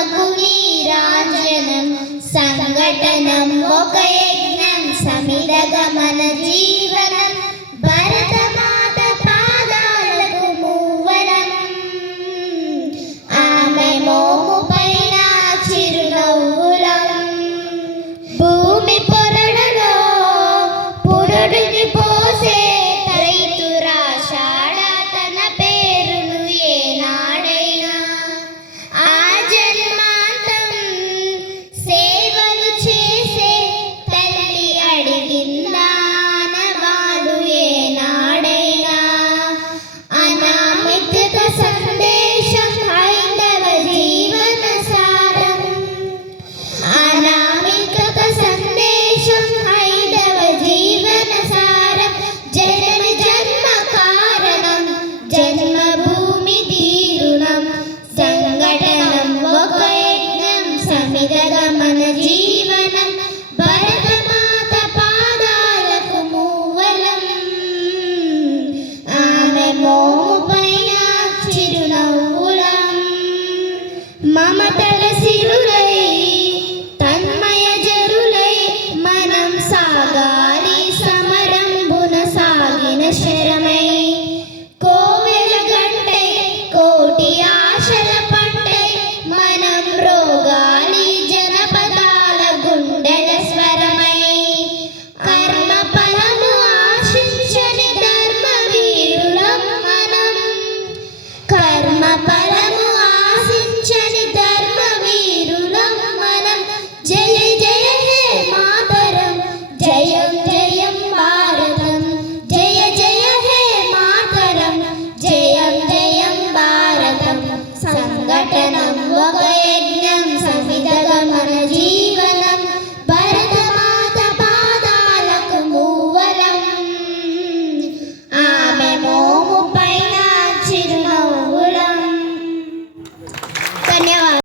ఆత్మకు నీరాజనం సంఘటనం ఒక యజ్ఞం సమిదగా మన జీవనం భరతమాత పాదాలకు మూవనం ఆమె మోము పైన చిరునవ్వులం భూమి పొరడులో పురుడిని పోసే రైతురాషాఢ తన పేరును ఏనాడైనా ఆ జన్మాంతం సేవలు చేసే తల్లి అడిగిందానవాడు ఏనాడైనా అనామిక సందేశం హైందవ జీవన సారం అనామిక సందేశం హైందవ జీవన సారం జనన జన్మ కారణం జన్మభూమి తీరుణం సంఘటనం ఒక యజ్ఞం సమిదగా మన జీవనం భరతమాత పాదాలకు మూవలం ఆమె మోము పైన చిరునవ్వులం మమతల సిరులై తన్మయ జరులై మనం సాగాలి సమరంబున సాగిన శరమై కోవెల గంటై కోటి ఆశల పంటై మనం రోగాలి జనపదాల గుండెల స్వరమై కర్మ ఫలము ఆశించని ధర్మవీరులం మనం కర్మ ఫలము ఆశించని ధర్మవీరులం మనం జయ జయ హే మాతరం జయం జయం భారతం జయ జయ హే మాతరం జయం జయం భారతం సంఘటనం ఒక యజ్ఞం సమిదగా మన